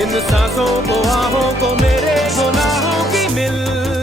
in सांसों को, आहों को, मेरे गुनाहों की मिल